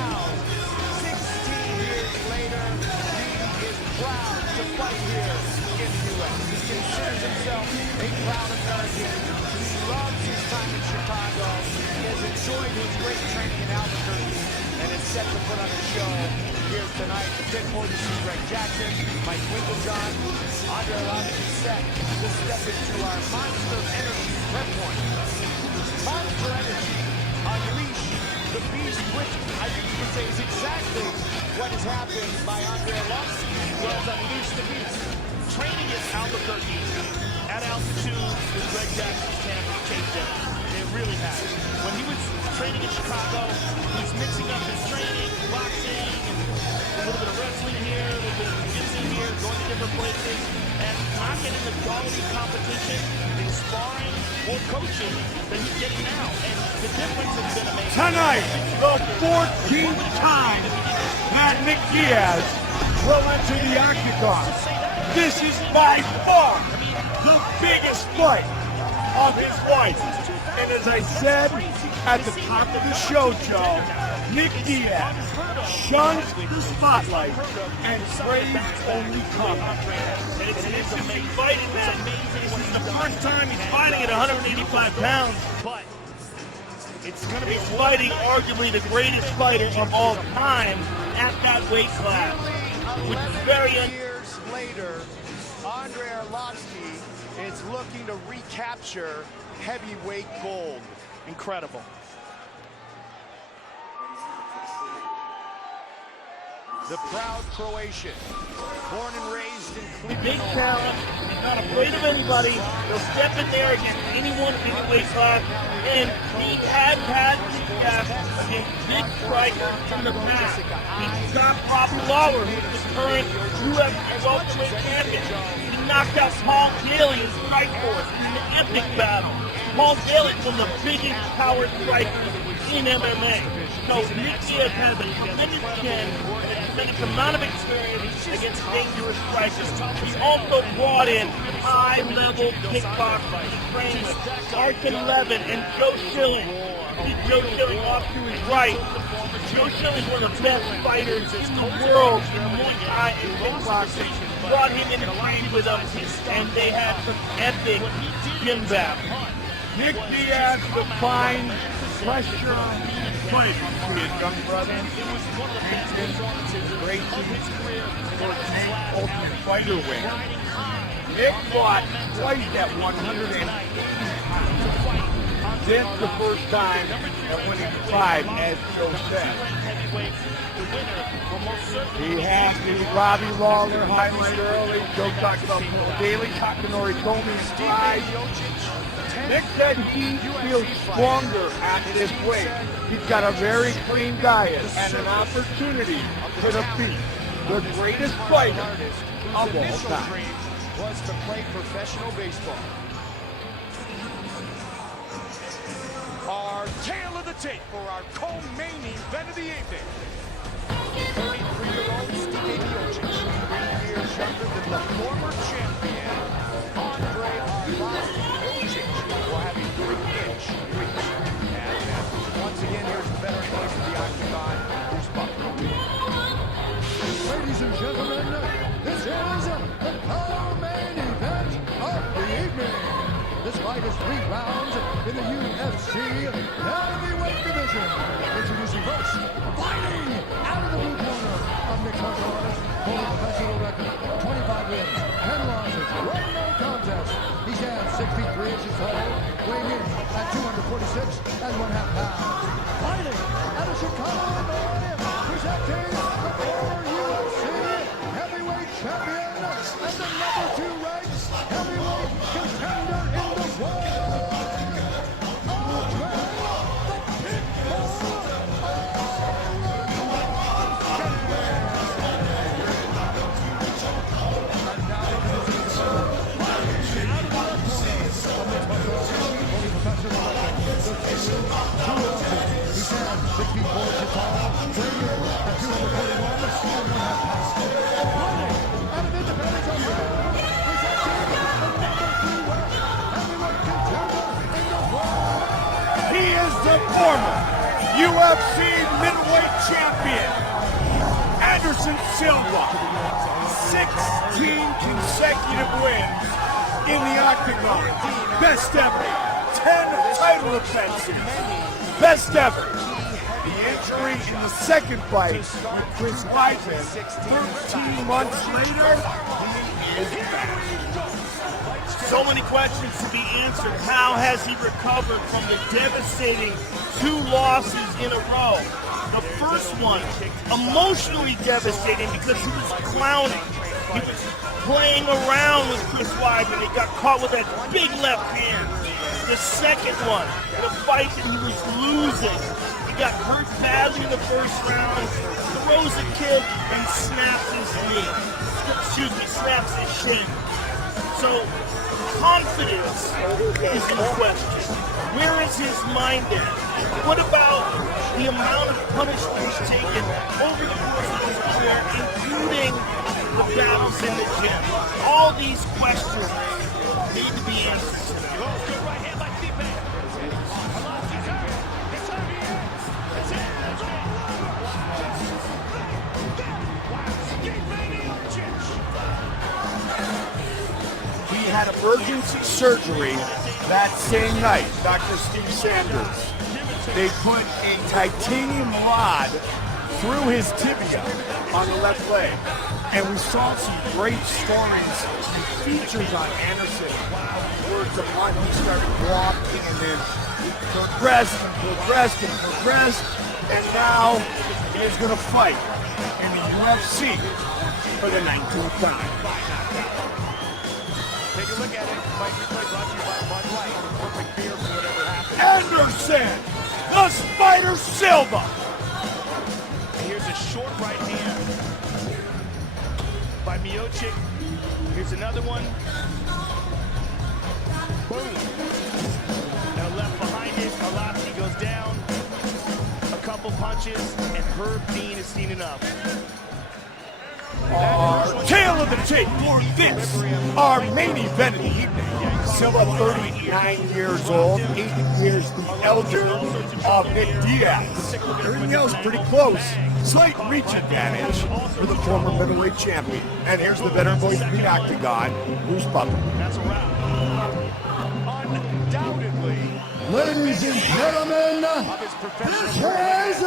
crowd. 16 years later, he is proud to fight here in the U.S. He considers himself a proud American. He loves his time in Chicago. He has enjoyed his great training in Albuquerque and is set to put on a show here tonight. A bit more to see Greg Jackson, Mike Winklejohn, Andrei Arlovski set to step into our Monster Energy prep point. Monster Energy, unleash the beast, which I think you can say is exactly what has happened by Andrei Arlovski. He has unleashed the beast. Training in Albuquerque at altitude with Greg Jackson's camp has changed everything. It really has. When he was training in Chicago, he was mixing up his training, boxing, and a little bit of wrestling here, a little bit of jiu-jitsu here, going to different places, and not getting the quality competition in sparring or coaching that he's getting now. And the difference has been amazing. Tonight, the 14th time that Nick Diaz will enter the octagon. This is by far the biggest fight of his life. And as I said at the top of the show, Joe, Nick Diaz shuns the spotlight and prays only combat. It's an amazing fight. It's amazing. This is the first time he's fighting at 185 pounds. But it's going to be fighting arguably the greatest fighter of all time at that weight class, which is very years later, Andrei Arlovski is looking to recapture heavyweight gold. incredible. The proud Croatian, born and raised in Cleveland. Big talent. He's not afraid of anybody. He'll step in there against anyone in the weight class. And he has had success against big strikers in the past. He's got Bobby Lawler, who's the current UFC welterweight champion. He knocked out Paul Daly in Strikeforce in the epic battle. Paul Daly is one of the biggest power strikers in MMA. So Nick Diaz has a tremendous chin, a tremendous amount of experience against dangerous strikers. He also brought in high-level kickboxing trainers, Arkin Levin and Joe Schilling. See Joe Schilling off to his right. Joe Schilling is one of the best fighters in the world in Muay Thai and kickboxing. Brought him in to train with them, and they had some epic gym battles. Nick Diaz defines pressure on fight to his young brother. Great for Ultimate Fighter win. Nick fought twice at 180 pounds. This the first time at winning 5, as Joe said. He had the Robbie Lawler highlight early. Joe talked about Paul Daly, Takanori Tomy, Stipe Miocic. Nick said he feels stronger at this weight. He's got a very clean diet and an opportunity to defeat the greatest fighter of all time. Was to play professional baseball. Our tail of the tape for our co-main event of the evening. 33-year-old Stipe Miocic, 3 years younger than the former champion, Andrei Arlovski. Will have a 3-inch reach. And once again, here's the veteran voice of the octagon, Bruce Buffer. Ladies and gentlemen, this is the co-main event of the evening. This fight is 3 rounds in the UFC heavyweight division. Introducing first, fighting out of the blue corner, a mixed martial artist, holding a professional record, 25 wins, 10 losses, 1 no contest. He stands 6 feet 3 inches tall, weighing in at 246 and 1/2 pounds. Fighting out of Chicago, Illinois, presenting the former UFC heavyweight champion and the #2 ranked heavyweight contender in the world. He stands 6 feet 4 inches tall, weighing in at 241 and 1/2 pounds. Fighting out of Independence, Ohio, presenting the #2 ranked heavyweight contender in the world. He is the former UFC middleweight champion, Anderson Silva. 16 consecutive wins in the octagon. Best ever. 10 title defenses. Best ever. The injury in the second fight with Chris Weidman, 13 months later, he is back. So many questions to be answered. How has he recovered from the devastating 2 losses in a row? The first one, emotionally devastating because he was clowning. He was playing around with Chris Weidman. He got caught with that big left hand. The second one, the fight that he was losing. He got hurt badly in the first round, throws a kick, and snaps his knee. Snaps his shin. So, confidence is in question. Where is his mind at? What about the amount of punishment he's taken over the course of his career, including the battles in the gym? All these questions need to be answered. Good right hand by Stipe. Arlovski's hurt. It's hurt here. It's it. Stipe Miocic. He had emergency surgery that same night, Dr. Steve Sanders. They put a titanium rod through his tibia on the left leg. And we saw some great stories and features on Anderson. Words upon he started walking and then he progressed and progressed and progressed. And now he is going to fight in the UFC for the 19th time. Take a look at it. Fight replay brought to you by Bud Light. Perfect beer for whatever happens. Anderson, the Spider Silva. Here's a short right hand by Miocic. Here's another one. Boom. And a left behind it. Arlovski goes down. A couple punches, and Herb Dean has seen enough. Our tail of the tape for this, our main event of the evening. Silva, 39 years old, 8 years the elder of Nick Diaz. Everything else pretty close. Slight reach advantage for the former middleweight champion. And here's the veteran voice of the octagon, Bruce Butler. That's a wrap. Undoubtedly. Ladies and gentlemen, this is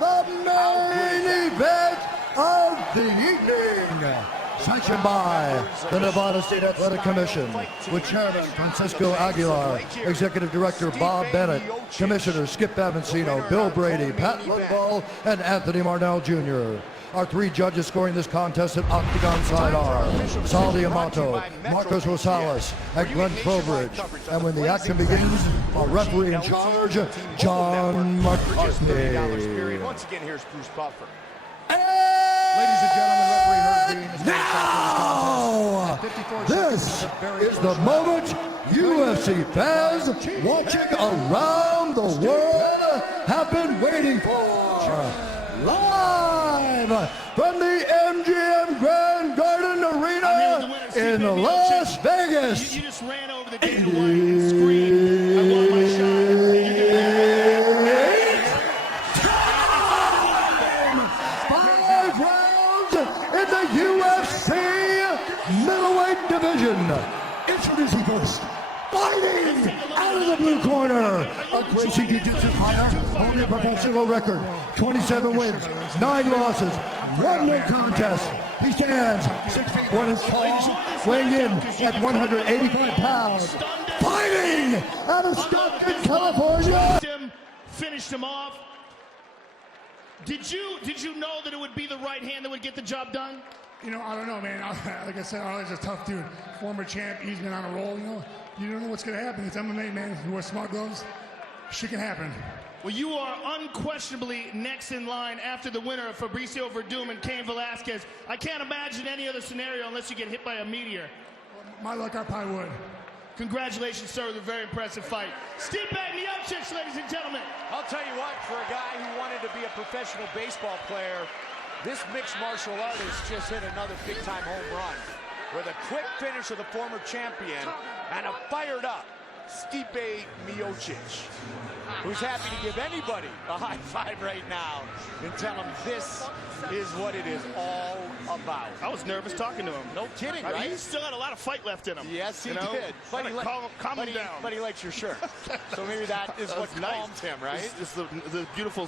the main event of the evening. Sanctioned by the Nevada State Athletic Commission, with Chairman Francisco Aguilar, Executive Director Bob Bennett, Commissioners Skip Avancino, Bill Brady, Pat Ludwall, and Anthony Marnell Jr. Our 3 judges scoring this contest at Octagon side are Sal Diamato, Marcos Rosales, and Glenn Trowbridge. And when the action begins, our referee in charge, John McCarthy. Once again, here's Bruce Buffer. Ladies and gentlemen, referee Herb Dean is Now, this is the moment UFC fans watching around the world have been waiting for. Live from the MGM Grand Garden Arena in Las Vegas. You just ran over the damn line and screamed, I want my shot. 5 rounds in the UFC middleweight division. Introducing first, fighting out of the blue corner, a Gracie Jiu-Jitsu fighter holding a professional record, 27 wins, 9 losses, 1 no contest. He stands 6 feet 1 inch tall, weighing in at 185 pounds. Fighting out of Stockton, California. Finished him off. Did you know that it would be the right hand that would get the job done? You know, I don't know, man. Like I said, Arlo's a tough dude. Former champ, he's been on a roll, you know. You don't know what's going to happen. It's MMA, man. You wear smart gloves, shit can happen. Well, you are unquestionably next in line after the winner of Fabricio Verdum and Cain Velasquez. I can't imagine any other scenario unless you get hit by a meteor. My luck, I probably would. Congratulations, sir, with a very impressive fight. Stipe Miocic, ladies and gentlemen. I'll tell you what, for a guy who wanted to be a professional baseball player, this mixed martial artist just hit another big-time home run with a quick finish of the former champion and a fired-up Stipe Miocic, who's happy to give anybody a high five right now and tell them this is what it is all about. I was nervous talking to him. No kidding, right? He still had a lot of fight left in him. Yes, he did. But calm him down. But he likes your shirt. So maybe that is what calmed him, right? It's the beautiful